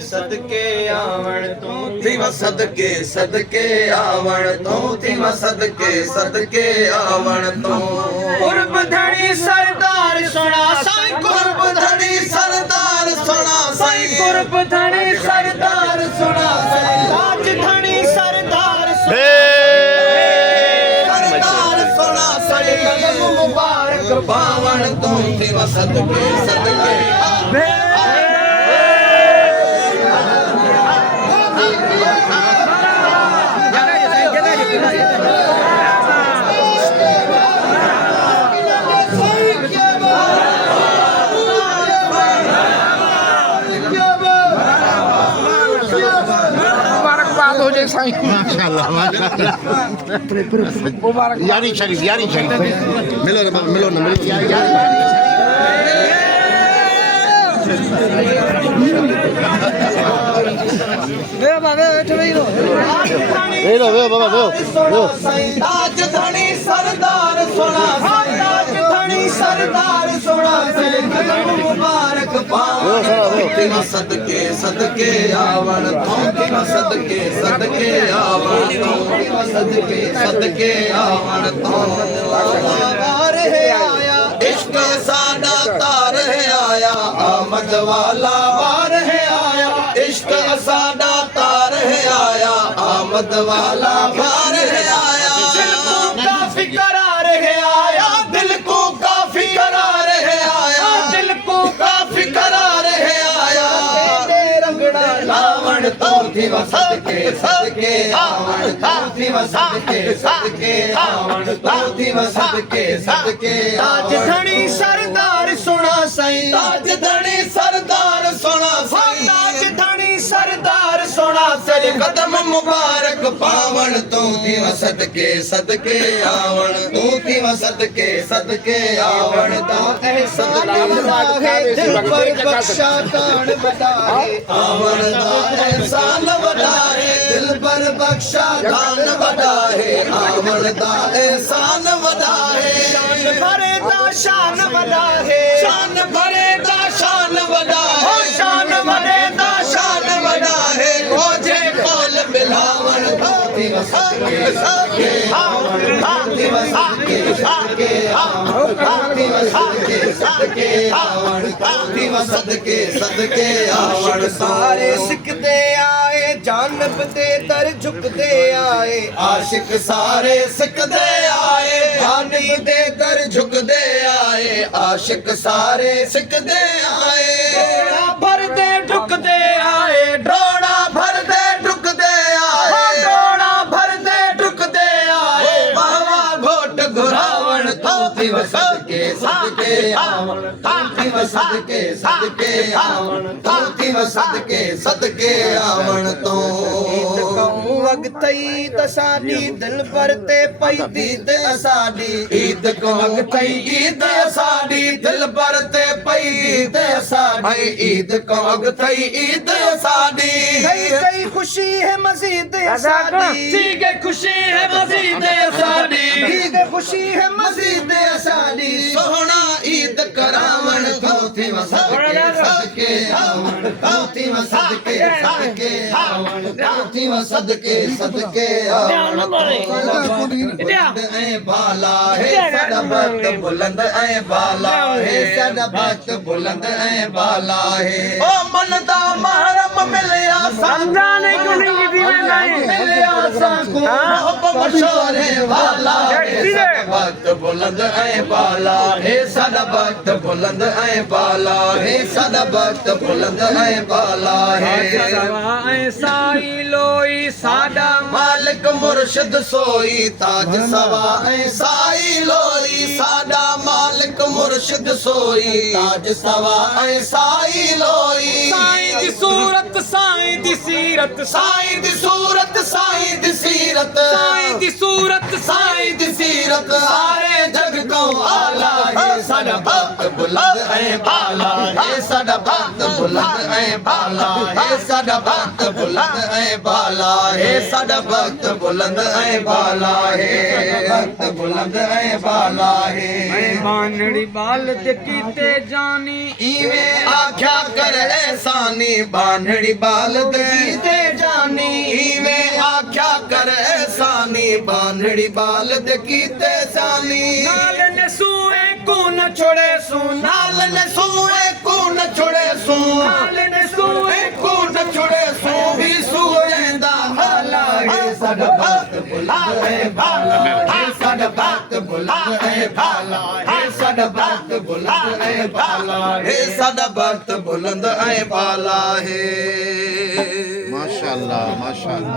सदके आवण तू थी व सदके सदके आवण तू थी व सदके सदके आवण तू कुर्ब धनी सरदार सुना साईं कुर्ब धनी सरदार सुना साईं कुर्ब धनी सरदार सुना साईं राज धनी सरदार सरदार सुना साईं मुबारक पावण तू थी व सदके सदके हो जाए साईं माशाल्लाह माशाल्लाह मुबारक यारी शरीफ मिलो ना राज धनी सरदार सुना राज धनी सरदार सुना मुबारक पावण सदके सदके आवण तू सदके सदके आवण तू सदके सदके आवण तू वार है आया इश्क साडा तार है आया आमद वाला वार है आया इश्क साडा तार है आया आमद वाला वार है आया दिल को काफी करार है आया दिल को काफी करार है आया दिल को काफी करार है आया दे रंगड़ा आवण तू थी व सदके सदके आवण तू थी व सदके सदके आवण तू थी व सदके सदके राज धनी सरदार सुना साईं ताज धनी सरदार सुना साईं ताज धनी सरदार सुना तेरे कदम मुबारक पावण तू थी व सदके सदके आवण तू थी व सदके सदके आवण तू एहसान बड़ा है दिल पर बख्शा कान बता है आवण दा एहसान वडा है दिल पर बख्शा दान वडा है आवण दा एहसान वडा है शान भरे दा शान बड़ा है शान भरे दा शान वडा ओ है शान भरे दा शान वडा है खोजे कोल मिलावण तू थी व सदके सदके आवण तू थी व सदके सदके आवण तू थी व सदके सदके आवण तू थी व सदके सदके आवण सारे सिकते आए जानब दे दर झुकते आए आशिक सारे सिकदे आए जानी दे दर झुकदे आए आशिक सारे सिकदे आए डोड़ा भर दे ढुकते आए डोड़ा भर दे ढुकदे आए डोड़ा भर दे ढुकते आए बावा घोट घुरावण तू थी व सदके सदके आवण तू थी व सदके सदके आवण तू थी व सदके सदके आवण तू कहूं अगतई तसाडी दिल पर ते पई दीद असाडी ईद को अगतई ईद असाडी दिल पर ते पई ईद असाडी ईद को अगतई ईद असाडी कई कई खुशी है मजीद असाडी ठीक है खुशी है मजीद असाडी ठीक है खुशी है मजीद असाडी सोहना ईद करावण तू थी व सदके सदके आवण तू थी व सदके सदके आवण तू थी व सदके सदके आवण बुलंद ऐ बाला है साडा भक्त बुलंद ऐ बाला है साडा भक्त बुलंद ऐ बाला है ओ मन दा महरम मिलया समझाने को नहीं दी मिलया साको मोहब्बत शोरे वाला है साडा भक्त बुलंद ऐ बाला है साडा भक्त बुलंद ऐ बाला है साडा भक्त बुलंद ऐ बाला है साई लोई साडा मालिक मुर्शिद सोई ताज सवा ऐ साई लोई साडा मालिक मुर्शिद सोई ताज सवा ऐ साई लोई साईं जी सूरत साईं ਸਾਈਂ ਦੀ ਸੀਰਤ ਸਾਈਂ ਦੀ ਸੂਰਤ ਸਾਈਂ ਦੀ ਸੀਰਤ ਸਾਈਂ ਦੀ ਸੂਰਤ ਸਾਈਂ ਦੀ ਸੀਰਤ ਸਾਰੇ ਜਗ ਤੋਂ ਆਲਾ ਹੈ ਸਾਡਾ ਭਗਤ ਬੁਲੰਦ ਹੈ ਬਾਲਾ ਹੈ ਸਾਡਾ ਭਗਤ ਬੁਲੰਦ ਹੈ ਬਾਲਾ ਹੈ ਸਾਡਾ ਭਗਤ ਬੁਲੰਦ ਹੈ ਬਾਲਾ ਹੈ ਸਾਡਾ ਭਗਤ ਬੁਲੰਦ ਹੈ ਬਾਲਾ ਹੈ ਭਗਤ ਬੁਲੰਦ ਹੈ ਬਾਲਾ ਹੈ ਬਾਨੜੀ ਬਾਲਦ ਕੀਤੇ ਜਾਨੀ ਇਵੇਂ ਆਖਿਆ ਕਰੇ ਸਾਨੀ ਬਾਨੜੀ ਬਾਲਦ ਕੀਤੇ ਜਾਨੀ ਇਵੇਂ ਆਖਿਆ ਕਰੇ ਸਾਨੀ ਬਾਨੜੀ ਬਾਲਦ ਕੀਤੇ ਸਾਨੀ ਨਾਲ ਨਸੂਏ ਕੋ ਨ ਛੋੜੇ ਸੂ ਨਾਲ ਨਸੂਏ ਕੋ ਨ ਛੁੜੇ ਸੂ ਨਾਲ ਨਸੂਏ ਕੋ ਨ ਛੁੜੇ ਸੂ ਵੀ ਸੂਏ ਦਾ ਹਾਲਾ ਹੈ ਸਾਡਾ ਭਗਤ ਬੁਲੰਦ ਹੈ ਬਾਲਾ ਹੈ ਸਾਡਾ ਭਗਤ ਬੁਲੰਦ ਹੈ ਬਾਲਾ ਹੈ ਸਾਡਾ ਭਗਤ ਬੁਲੰਦ ਹੈ ਬਾਲਾ ਹੈ ਸਾਡਾ ਭਗਤ ਬੁਲੰਦ ਹੈ ਬਾਲਾ ਹੈ माशाल्लाह माशाल्लाह